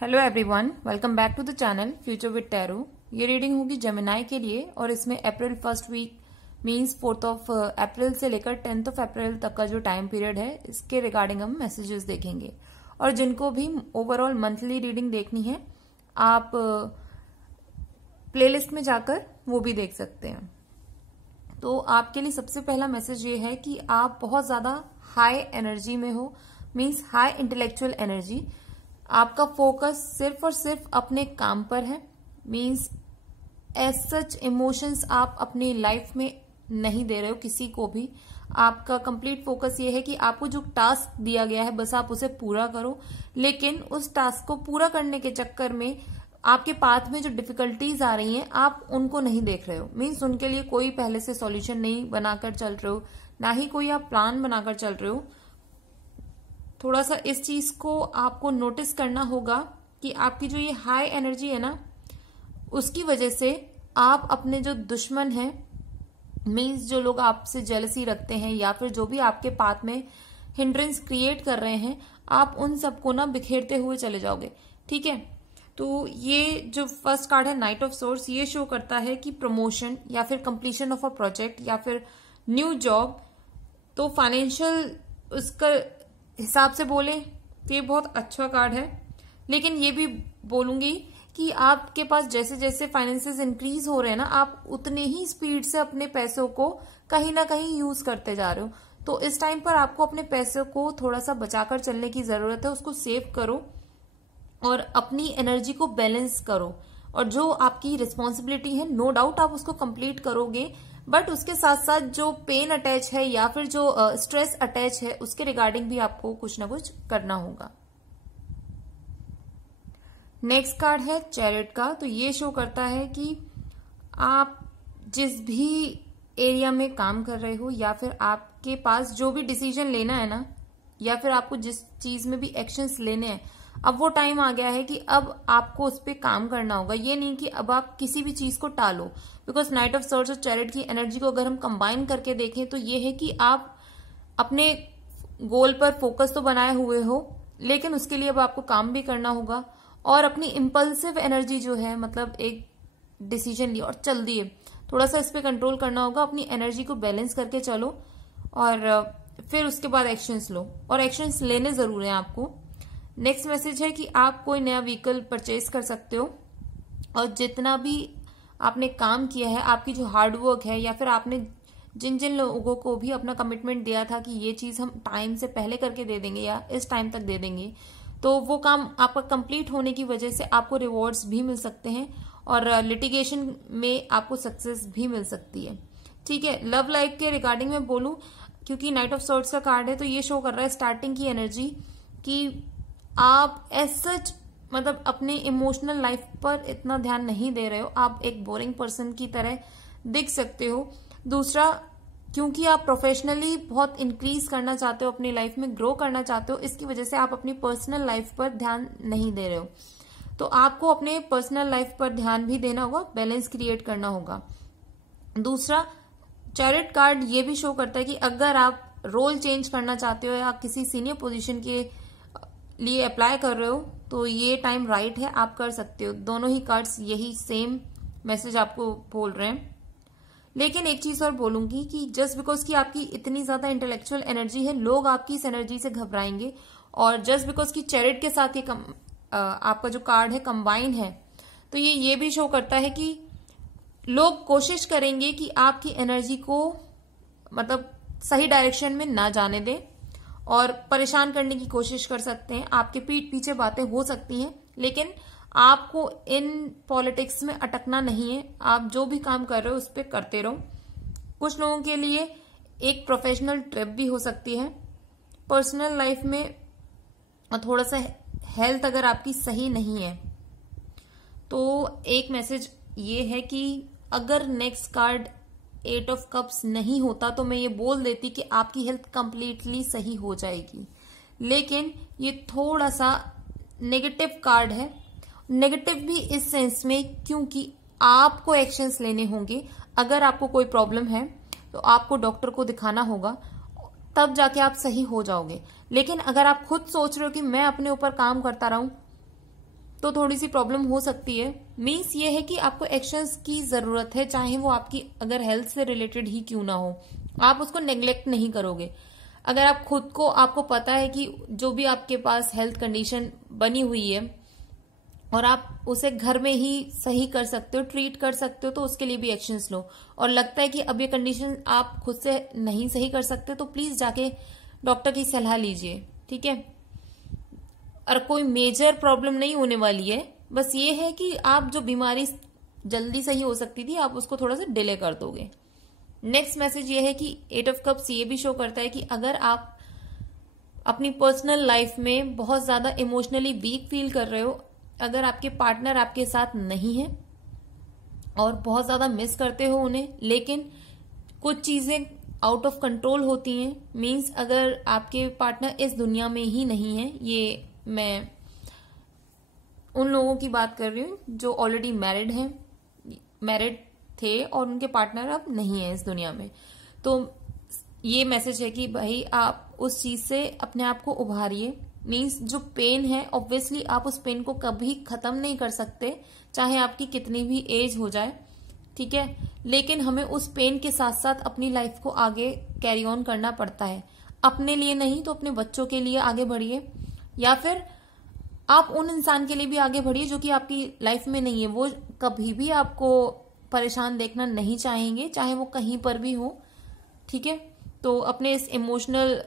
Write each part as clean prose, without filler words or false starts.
Hello everyone, welcome back to the channel future with tarot. ये reading होगी Gemini के लिए और इसमें April first week means 4th of April से लेकर 10th ऑफ अप्रैल तक का जो टाइम पीरियड है इसके रिगार्डिंग हम मैसेजेस देखेंगे। और जिनको भी ओवरऑल मंथली रीडिंग देखनी है आप प्लेलिस्ट में जाकर वो भी देख सकते हैं। तो आपके लिए सबसे पहला मैसेज ये है कि आप बहुत ज्यादा हाई एनर्जी में हो, मींस हाई इंटेलेक्चुअल एनर्जी। आपका फोकस सिर्फ और सिर्फ अपने काम पर है, मींस एज सच इमोशंस आप अपनी लाइफ में नहीं दे रहे हो किसी को भी। आपका कंप्लीट फोकस ये है कि आपको जो टास्क दिया गया है बस आप उसे पूरा करो, लेकिन उस टास्क को पूरा करने के चक्कर में आपके पाथ में जो डिफिकल्टीज आ रही हैं आप उनको नहीं देख रहे हो, मींस उनके लिए कोई पहले से सॉल्यूशन नहीं बनाकर चल रहे हो, ना ही कोई आप प्लान बनाकर चल रहे हो। थोड़ा सा इस चीज को आपको नोटिस करना होगा कि आपकी जो ये हाई एनर्जी है ना, उसकी वजह से आप अपने जो दुश्मन हैं, मींस जो लोग आपसे जेलसी रखते हैं या फिर जो भी आपके पाथ में हिंड्रेंस क्रिएट कर रहे हैं, आप उन सबको ना बिखेरते हुए चले जाओगे। ठीक है, तो ये जो फर्स्ट कार्ड है नाइट ऑफ सोर्स, ये शो करता है कि प्रमोशन या फिर कंप्लीशन ऑफ अ प्रोजेक्ट या फिर न्यू जॉब। तो फाइनेंशियल उसका हिसाब से बोले तो ये बहुत अच्छा कार्ड है, लेकिन ये भी बोलूंगी कि आपके पास जैसे जैसे फाइनेंसेस इंक्रीज हो रहे हैं ना, आप उतने ही स्पीड से अपने पैसों को कहीं ना कहीं यूज करते जा रहे हो। तो इस टाइम पर आपको अपने पैसों को थोड़ा सा बचाकर चलने की जरूरत है, उसको सेव करो और अपनी एनर्जी को बैलेंस करो। और जो आपकी रिस्पॉन्सिबिलिटी है नो डाउट आप उसको कंप्लीट करोगे, बट उसके साथ साथ जो पेन अटैच है या फिर जो स्ट्रेस अटैच है उसके रिगार्डिंग भी आपको कुछ ना कुछ करना होगा। नेक्स्ट कार्ड है चैरिट का। तो ये शो करता है कि आप जिस भी एरिया में काम कर रहे हो या फिर आपके पास जो भी डिसीजन लेना है ना, या फिर आपको जिस चीज में भी एक्शंस लेने हैं, अब वो टाइम आ गया है कि अब आपको उस पर काम करना होगा। ये नहीं कि अब आप किसी भी चीज को टालो, बिकॉज नाइट ऑफ सॉर्ड्स और चैरिट की एनर्जी को अगर हम कंबाइन करके देखें तो ये है कि आप अपने गोल पर फोकस तो बनाए हुए हो, लेकिन उसके लिए अब आपको काम भी करना होगा और अपनी इम्पल्सिव एनर्जी जो है, मतलब एक डिसीजन लिया और चल दिए, थोड़ा सा इस पे कंट्रोल करना होगा। अपनी एनर्जी को बैलेंस करके चलो और फिर उसके बाद एक्शंस लो, और एक्शंस लेने जरूर हैं आपको। नेक्स्ट मैसेज है कि आप कोई नया व्हीकल परचेज कर सकते हो, और जितना भी आपने काम किया है, आपकी जो हार्डवर्क है, या फिर आपने जिन जिन लोगों को भी अपना कमिटमेंट दिया था कि ये चीज हम टाइम से पहले करके दे देंगे या इस टाइम तक दे देंगे, तो वो काम आपका कंप्लीट होने की वजह से आपको रिवॉर्ड्स भी मिल सकते हैं और लिटिगेशन में आपको सक्सेस भी मिल सकती है। ठीक है, लव लाइफ के रिगार्डिंग में बोलूं, क्योंकि नाइट ऑफ सॉर्ड्स का कार्ड है, तो ये शो कर रहा है स्टार्टिंग की एनर्जी कि आप एज सच मतलब अपने इमोशनल लाइफ पर इतना ध्यान नहीं दे रहे हो, आप एक बोरिंग पर्सन की तरह दिख सकते हो। दूसरा, क्योंकि आप प्रोफेशनली बहुत इंक्रीज करना चाहते हो, अपनी लाइफ में ग्रो करना चाहते हो, इसकी वजह से आप अपनी पर्सनल लाइफ पर ध्यान नहीं दे रहे हो। तो आपको अपने पर्सनल लाइफ पर ध्यान भी देना होगा, बैलेंस क्रिएट करना होगा। दूसरा, चैरिट कार्ड ये भी शो करता है कि अगर आप रोल चेंज करना चाहते हो या किसी सीनियर पोजीशन के लिए अप्लाई कर रहे हो तो ये टाइम राइट है, आप कर सकते हो। दोनों ही कार्ड्स यही सेम मैसेज आपको बोल रहे हैं। लेकिन एक चीज और बोलूंगी कि जस्ट बिकॉज की आपकी इतनी ज्यादा इंटेलेक्चुअल एनर्जी है, लोग आपकी इस एनर्जी से घबराएंगे, और जस्ट बिकॉज की चैरिट के साथ ये आपका जो कार्ड है कंबाइन है, तो ये भी शो करता है कि लोग कोशिश करेंगे कि आपकी एनर्जी को मतलब सही डायरेक्शन में ना जाने दें और परेशान करने की कोशिश कर सकते हैं। आपके पीठ पीछे बातें हो सकती हैं, लेकिन आपको इन पॉलिटिक्स में अटकना नहीं है। आप जो भी काम कर रहे हो उस पर करते रहो। कुछ लोगों के लिए एक प्रोफेशनल ट्रिप भी हो सकती है। पर्सनल लाइफ में थोड़ा सा हेल्थ अगर आपकी सही नहीं है तो एक मैसेज ये है कि अगर नेक्स्ट कार्ड 8 ऑफ कप्स नहीं होता तो मैं ये बोल देती कि आपकी हेल्थ कंप्लीटली सही हो जाएगी, लेकिन ये थोड़ा सा नेगेटिव कार्ड है। नेगेटिव भी इस सेंस में क्योंकि आपको एक्शंस लेने होंगे। अगर आपको कोई प्रॉब्लम है तो आपको डॉक्टर को दिखाना होगा, तब जाके आप सही हो जाओगे। लेकिन अगर आप खुद सोच रहे हो कि मैं अपने ऊपर काम करता रहूं तो थोड़ी सी प्रॉब्लम हो सकती है। मीन्स ये है कि आपको एक्शंस की जरूरत है, चाहे वो आपकी अगर हेल्थ से रिलेटेड ही क्यों ना हो, आप उसको नेग्लेक्ट नहीं करोगे। अगर आप खुद को, आपको पता है कि जो भी आपके पास हेल्थ कंडीशन बनी हुई है और आप उसे घर में ही सही कर सकते हो, ट्रीट कर सकते हो, तो उसके लिए भी एक्शंस लो। और लगता है कि अब ये कंडीशन आप खुद से नहीं सही कर सकते, तो प्लीज जाके डॉक्टर की सलाह लीजिए, ठीक है। और कोई मेजर प्रॉब्लम नहीं होने वाली है, बस ये है कि आप जो बीमारी जल्दी सही हो सकती थी, आप उसको थोड़ा सा डिले कर दोगे। नेक्स्ट मैसेज ये है कि 8 ऑफ कप्स ये भी शो करता है कि अगर आप अपनी पर्सनल लाइफ में बहुत ज्यादा इमोशनली वीक फील कर रहे हो, अगर आपके पार्टनर आपके साथ नहीं है और बहुत ज्यादा मिस करते हो उन्हें, लेकिन कुछ चीजें आउट ऑफ कंट्रोल होती हैं, मीन्स अगर आपके पार्टनर इस दुनिया में ही नहीं है, ये मैं उन लोगों की बात कर रही हूँ जो ऑलरेडी मैरिड हैं, मैरिड थे और उनके पार्टनर अब नहीं है इस दुनिया में, तो ये मैसेज है कि भाई आप उस चीज से अपने आप को उभारिए। मीन्स जो पेन है, ऑब्वियसली आप उस पेन को कभी खत्म नहीं कर सकते, चाहे आपकी कितनी भी एज हो जाए, ठीक है, लेकिन हमें उस पेन के साथ साथ अपनी लाइफ को आगे कैरी ऑन करना पड़ता है। अपने लिए नहीं तो अपने बच्चों के लिए आगे बढ़िए, या फिर आप उन इंसान के लिए भी आगे बढ़िए जो कि आपकी लाइफ में नहीं है, वो कभी भी आपको परेशान देखना नहीं चाहेंगे, चाहे वो कहीं पर भी हो, ठीक है। तो अपने इस इमोशनल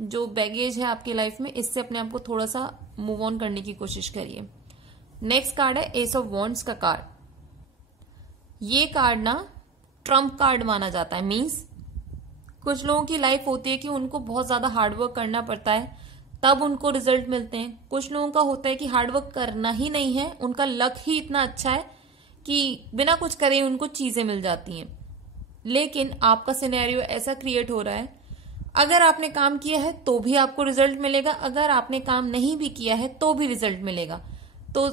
जो बैगेज है आपकी लाइफ में, इससे अपने आप को थोड़ा सा मूव ऑन करने की कोशिश करिए। नेक्स्ट कार्ड है एस ऑफ वॉन्ड्स का कार्ड। ये कार्ड ना ट्रम्प कार्ड माना जाता है। मीन्स कुछ लोगों की लाइफ होती है कि उनको बहुत ज्यादा हार्डवर्क करना पड़ता है, तब उनको रिजल्ट मिलते हैं। कुछ लोगों का होता है कि हार्डवर्क करना ही नहीं है, उनका लक ही इतना अच्छा है कि बिना कुछ करे उनको चीजें मिल जाती हैं। लेकिन आपका सिनेरियो ऐसा क्रिएट हो रहा है, अगर आपने काम किया है तो भी आपको रिजल्ट मिलेगा, अगर आपने काम नहीं भी किया है तो भी रिजल्ट मिलेगा। तो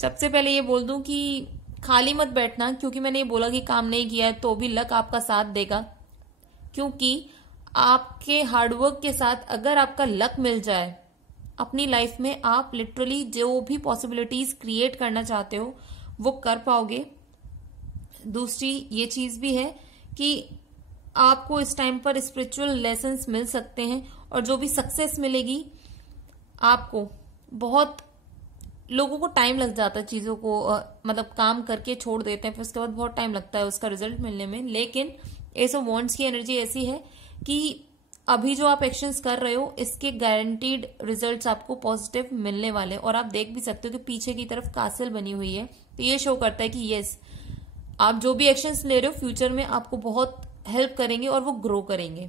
सबसे पहले ये बोल दूं कि खाली मत बैठना, क्योंकि मैंने ये बोला कि काम नहीं किया है तो भी लक आपका साथ देगा, क्योंकि आपके हार्डवर्क के साथ अगर आपका लक मिल जाए अपनी लाइफ में, आप लिटरली जो भी पॉसिबिलिटीज क्रिएट करना चाहते हो वो कर पाओगे। दूसरी ये चीज भी है कि आपको इस टाइम पर स्पिरिचुअल लेसन्स मिल सकते हैं, और जो भी सक्सेस मिलेगी आपको, बहुत लोगों को टाइम लग जाता है चीजों को, मतलब काम करके छोड़ देते हैं, फिर उसके बाद बहुत टाइम लगता है उसका रिजल्ट मिलने में। लेकिन एस ऑफ वॉन्ड्स की एनर्जी ऐसी है कि अभी जो आप एक्शंस कर रहे हो, इसके गारंटीड रिजल्ट्स आपको पॉजिटिव मिलने वाले, और आप देख भी सकते हो कि पीछे की तरफ कासल बनी हुई है, तो ये शो करता है कि यस, आप जो भी एक्शंस ले रहे हो फ्यूचर में आपको बहुत हेल्प करेंगे और वो ग्रो करेंगे।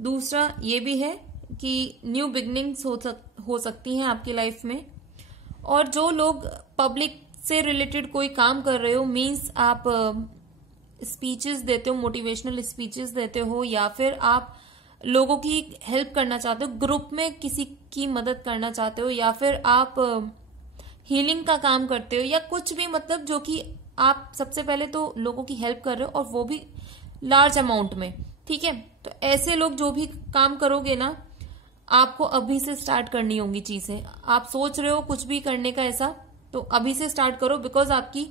दूसरा ये भी है कि न्यू बिगनिंग्स हो सकती हैं आपकी लाइफ में, और जो लोग पब्लिक से रिलेटेड कोई काम कर रहे हो, मीन्स आप स्पीचेस देते हो, मोटिवेशनल स्पीचेस देते हो, या फिर आप लोगों की हेल्प करना चाहते हो, ग्रुप में किसी की मदद करना चाहते हो, या फिर आप हीलिंग का काम करते हो, या कुछ भी, मतलब जो कि आप सबसे पहले तो लोगों की हेल्प कर रहे हो और वो भी लार्ज अमाउंट में, ठीक है। तो ऐसे लोग जो भी काम करोगे ना, आपको अभी से स्टार्ट करनी होंगी चीजें। आप सोच रहे हो कुछ भी करने का ऐसा, तो अभी से स्टार्ट करो, बिकॉज आपकी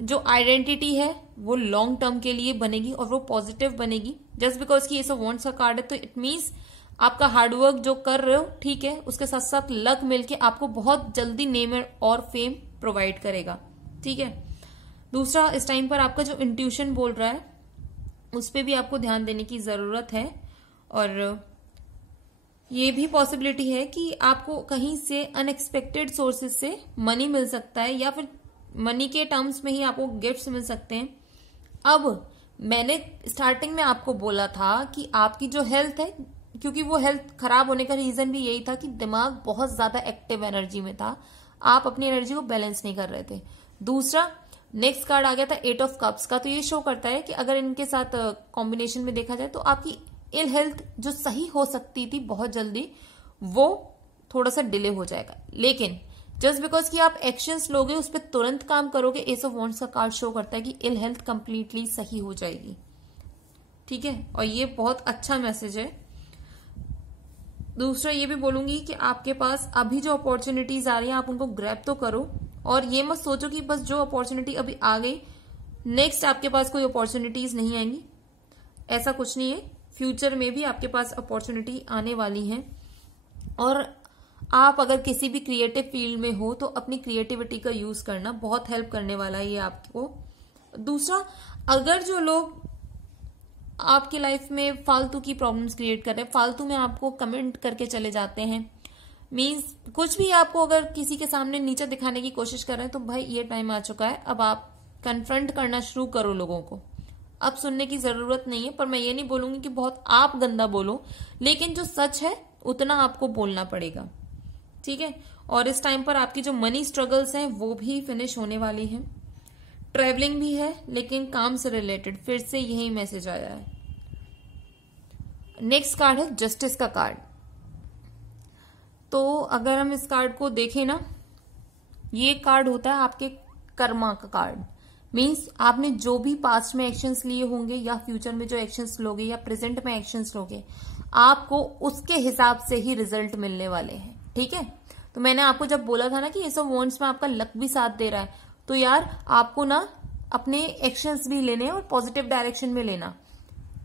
जो आइडेंटिटी है वो लॉन्ग टर्म के लिए बनेगी और वो पॉजिटिव बनेगी। जस्ट बिकॉज की एस ऑफ वॉन्ड्स का कार्ड है, तो इट मीन्स आपका हार्डवर्क जो कर रहे हो, ठीक है, उसके साथ साथ लक मिलके आपको बहुत जल्दी नेम और फेम प्रोवाइड करेगा, ठीक है। दूसरा, इस टाइम पर आपका जो इंट्यूशन बोल रहा है उस पर भी आपको ध्यान देने की जरूरत है, और ये भी पॉसिबिलिटी है कि आपको कहीं से अनएक्सपेक्टेड सोर्सेज से मनी मिल सकता है, या फिर मनी के टर्म्स में ही आपको गिफ्ट्स मिल सकते हैं। अब मैंने स्टार्टिंग में आपको बोला था कि आपकी जो हेल्थ है, क्योंकि वो हेल्थ खराब होने का रीजन भी यही था कि दिमाग बहुत ज्यादा एक्टिव एनर्जी में था, आप अपनी एनर्जी को बैलेंस नहीं कर रहे थे। दूसरा, नेक्स्ट कार्ड आ गया था 8 ऑफ कप्स का, तो ये शो करता है कि अगर इनके साथ कॉम्बिनेशन में देखा जाए तो आपकी इल हेल्थ जो सही हो सकती थी बहुत जल्दी, वो थोड़ा सा डिले हो जाएगा। लेकिन जस्ट बिकॉज कि आप एक्शंस लोगे, उस पर तुरंत काम करोगे, एस ऑफ वॉन्ड्स का कार्ड शो करता है कि इल हेल्थ कंप्लीटली सही हो जाएगी, ठीक है। और ये बहुत अच्छा मैसेज है। दूसरा ये भी बोलूंगी कि आपके पास अभी जो अपॉर्चुनिटीज आ रही हैं आप उनको ग्रैब तो करो, और ये मत सोचो कि बस जो अपॉर्चुनिटी अभी आ गई नेक्स्ट आपके पास कोई अपॉर्चुनिटीज नहीं आएंगी। ऐसा कुछ नहीं है, फ्यूचर में भी आपके पास अपॉर्चुनिटी आने वाली है। और आप अगर किसी भी क्रिएटिव फील्ड में हो तो अपनी क्रिएटिविटी का यूज करना बहुत हेल्प करने वाला है ये आपको। दूसरा, अगर जो लोग आपकी लाइफ में फालतू की प्रॉब्लम्स क्रिएट कर रहे हैं, फालतू में आपको कमेंट करके चले जाते हैं, मीन्स कुछ भी आपको अगर किसी के सामने नीचा दिखाने की कोशिश कर रहे हैं, तो भाई ये टाइम आ चुका है, अब आप कन्फ्रंट करना शुरू करो लोगों को। अब सुनने की जरूरत नहीं है, पर मैं ये नहीं बोलूंगी कि बहुत आप गंदा बोलो, लेकिन जो सच है उतना आपको बोलना पड़ेगा, ठीक है। और इस टाइम पर आपकी जो मनी स्ट्रगल्स हैं वो भी फिनिश होने वाली है। ट्रैवलिंग भी है, लेकिन काम से रिलेटेड फिर से यही मैसेज आया है। नेक्स्ट कार्ड है जस्टिस का कार्ड। तो अगर हम इस कार्ड को देखें ना, ये कार्ड होता है आपके कर्मा का कार्ड। मीन्स आपने जो भी पास्ट में एक्शंस लिए होंगे या फ्यूचर में जो एक्शंस लोगे या प्रेजेंट में एक्शंस लोगे, आपको उसके हिसाब से ही रिजल्ट मिलने वाले हैं, ठीक है। तो मैंने आपको जब बोला था ना कि ये सब वॉन्ट्स में आपका लक भी साथ दे रहा है, तो यार आपको ना अपने एक्शंस भी लेने हैं और पॉजिटिव डायरेक्शन में लेना।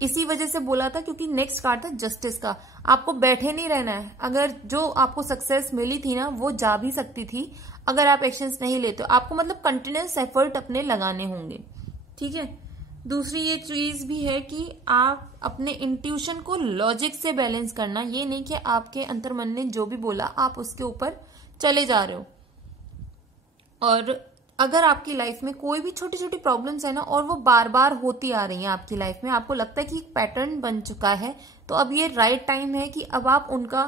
इसी वजह से बोला था, क्योंकि नेक्स्ट कार्ड था जस्टिस का। आपको बैठे नहीं रहना है। अगर जो आपको सक्सेस मिली थी ना वो जा भी सकती थी अगर आप एक्शंस नहीं लेते हो। आपको मतलब कंटिन्यूअस एफर्ट अपने लगाने होंगे, ठीक है। दूसरी ये चीज भी है कि आप अपने इंट्यूशन को लॉजिक से बैलेंस करना, ये नहीं कि आपके अंतर्मन ने जो भी बोला आप उसके ऊपर चले जा रहे हो। और अगर आपकी लाइफ में कोई भी छोटी छोटी प्रॉब्लम्स है ना और वो बार बार होती आ रही हैं आपकी लाइफ में, आपको लगता है कि एक पैटर्न बन चुका है, तो अब ये राइट टाइम है कि अब आप उनका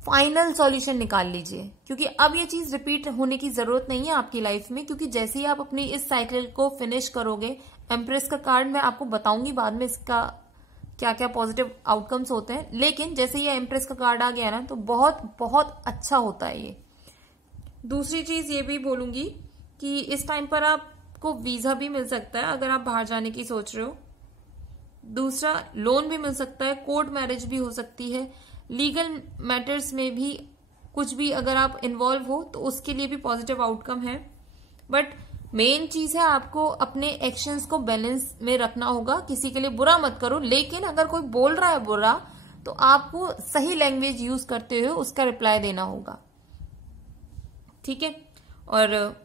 फाइनल सॉल्यूशन निकाल लीजिए, क्योंकि अब ये चीज रिपीट होने की जरूरत नहीं है आपकी लाइफ में। क्योंकि जैसे ही आप अपनी इस साइकिल को फिनिश करोगे, एम्प्रेस का कार्ड मैं आपको बताऊंगी बाद में इसका क्या क्या पॉजिटिव आउटकम्स होते हैं, लेकिन जैसे ये एम्प्रेस का कार्ड आ गया ना तो बहुत बहुत अच्छा होता है ये। दूसरी चीज ये भी बोलूंगी कि इस टाइम पर आपको वीजा भी मिल सकता है अगर आप बाहर जाने की सोच रहे हो। दूसरा, लोन भी मिल सकता है, कोर्ट मैरिज भी हो सकती है, लीगल मैटर्स में भी कुछ भी अगर आप इन्वॉल्व हो तो उसके लिए भी पॉजिटिव आउटकम है। बट मेन चीज है आपको अपने एक्शंस को बैलेंस में रखना होगा। किसी के लिए बुरा मत करो, लेकिन अगर कोई बोल रहा है बुरा तो आपको सही लैंग्वेज यूज करते हुए उसका रिप्लाई देना होगा, ठीक है। और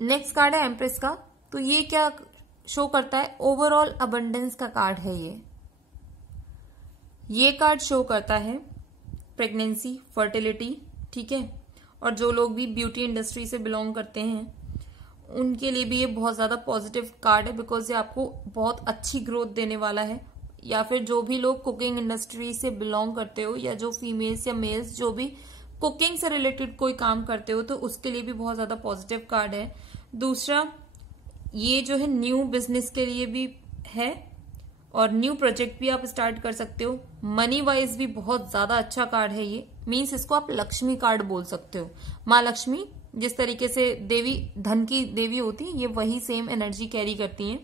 नेक्स्ट कार्ड है एम्प्रेस का। तो ये क्या शो करता है? ओवरऑल अबंडेंस का कार्ड है ये कार्ड शो करता है प्रेगनेंसी, फर्टिलिटी, ठीक है। और जो लोग भी ब्यूटी इंडस्ट्री से बिलोंग करते हैं उनके लिए भी ये बहुत ज्यादा पॉजिटिव कार्ड है, बिकॉज ये आपको बहुत अच्छी ग्रोथ देने वाला है। या फिर जो भी लोग कुकिंग इंडस्ट्री से बिलोंग करते हो या जो फीमेल्स या मेल्स जो भी कुकिंग से रिलेटेड कोई काम करते हो तो उसके लिए भी बहुत ज्यादा पॉजिटिव कार्ड है। दूसरा, ये जो है न्यू बिजनेस के लिए भी है और न्यू प्रोजेक्ट भी आप स्टार्ट कर सकते हो। मनी वाइज भी बहुत ज्यादा अच्छा कार्ड है ये, मीन्स इसको आप लक्ष्मी कार्ड बोल सकते हो। माँ लक्ष्मी जिस तरीके से देवी धन की देवी होती है, ये वही सेम एनर्जी कैरी करती हैं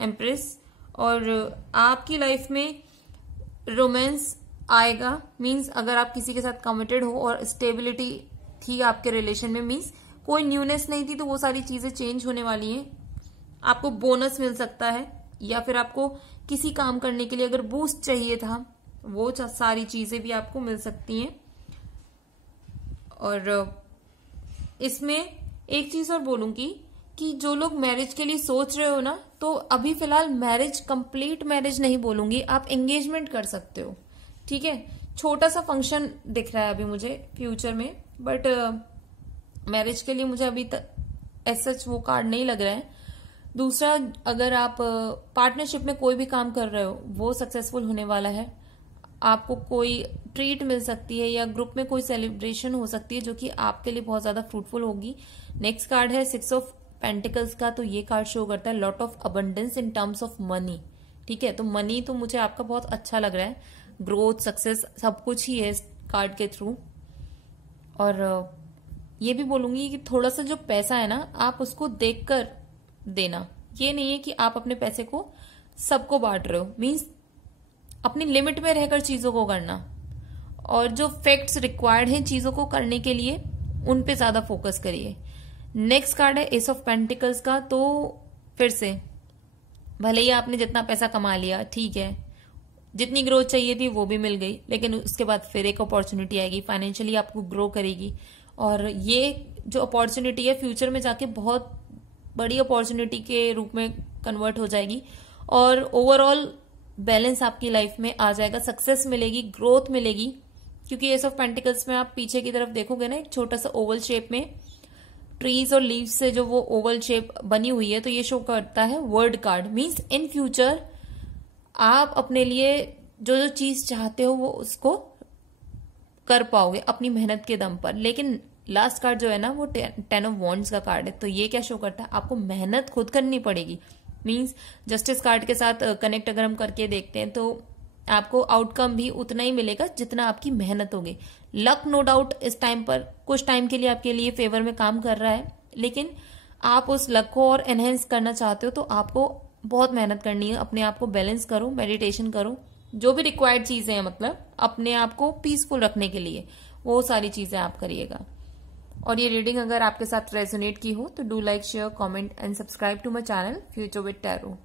एम्प्रेस। और आपकी लाइफ में रोमांस आएगा, मीन्स अगर आप किसी के साथ कमिटेड हो और स्टेबिलिटी थी आपके रिलेशन में, मीन्स कोई न्यूनेस नहीं थी, तो वो सारी चीजें चेंज होने वाली हैं। आपको बोनस मिल सकता है या फिर आपको किसी काम करने के लिए अगर बूस्ट चाहिए था वो सारी चीजें भी आपको मिल सकती हैं। और इसमें एक चीज और बोलूंगी कि जो लोग मैरिज के लिए सोच रहे हो ना, तो अभी फिलहाल मैरिज, कंप्लीट मैरिज नहीं बोलूंगी, आप एंगेजमेंट कर सकते हो, ठीक है। छोटा सा फंक्शन दिख रहा है अभी मुझे फ्यूचर में, बट मैरिज के लिए मुझे अभी तक ऐसा वो कार्ड नहीं लग रहा है। दूसरा, अगर आप पार्टनरशिप में कोई भी काम कर रहे हो वो सक्सेसफुल होने वाला है। आपको कोई ट्रीट मिल सकती है या ग्रुप में कोई सेलिब्रेशन हो सकती है जो कि आपके लिए बहुत ज्यादा फ्रूटफुल होगी। नेक्स्ट कार्ड है 6 ऑफ पेंटिकल्स का। तो ये कार्ड शो करता है lot of abundance in terms of money, ठीक है। तो मनी तो मुझे आपका बहुत अच्छा लग रहा है, ग्रोथ, सक्सेस सब कुछ ही है इस कार्ड के थ्रू। और ये भी बोलूंगी कि थोड़ा सा जो पैसा है ना आप उसको देखकर देना। ये नहीं है कि आप अपने पैसे को सबको बांट रहे हो, मीन्स अपनी लिमिट में रहकर चीजों को करना। और जो फैक्ट्स रिक्वायर्ड हैं चीजों को करने के लिए उन पे ज्यादा फोकस करिए। नेक्स्ट कार्ड है एस ऑफ पेंटिकल्स का। तो फिर से भले ही आपने जितना पैसा कमा लिया, ठीक है, जितनी ग्रोथ चाहिए थी वो भी मिल गई, लेकिन उसके बाद फिर एक अपॉर्चुनिटी आएगी, फाइनेंशियली आपको ग्रो करेगी, और ये जो अपॉर्चुनिटी है फ्यूचर में जाके बहुत बड़ी अपॉर्चुनिटी के रूप में कन्वर्ट हो जाएगी, और ओवरऑल बैलेंस आपकी लाइफ में आ जाएगा, सक्सेस मिलेगी, ग्रोथ मिलेगी। क्योंकि एस ऑफ पेंटिकल्स में आप पीछे की तरफ देखोगे ना, एक छोटा सा ओवल शेप में ट्रीज और लीव्स से जो वो ओवल शेप बनी हुई है, तो ये शो करता है word card. Means in future आप अपने लिए जो जो चीज चाहते हो वो उसको कर पाओगे अपनी मेहनत के दम पर। लेकिन लास्ट कार्ड जो है ना वो 10 ऑफ वॉन्ड्स का कार्ड है। तो ये क्या शो करता है, आपको मेहनत खुद करनी पड़ेगी। मीन्स जस्टिस कार्ड के साथ कनेक्ट अगर हम करके देखते हैं तो आपको आउटकम भी उतना ही मिलेगा जितना आपकी मेहनत होगी। लक नो डाउट इस टाइम पर कुछ टाइम के लिए आपके लिए फेवर में काम कर रहा है, लेकिन आप उस लक को और एनहेंस करना चाहते हो तो आपको बहुत मेहनत करनी है। अपने आप को बैलेंस करो, मेडिटेशन करो, जो भी रिक्वायर्ड चीजें हैं, मतलब अपने आप को पीसफुल रखने के लिए वो सारी चीजें आप करिएगा। और ये रीडिंग अगर आपके साथ रेजोनेट की हो तो do like, share, comment and subscribe to my channel future with tarot.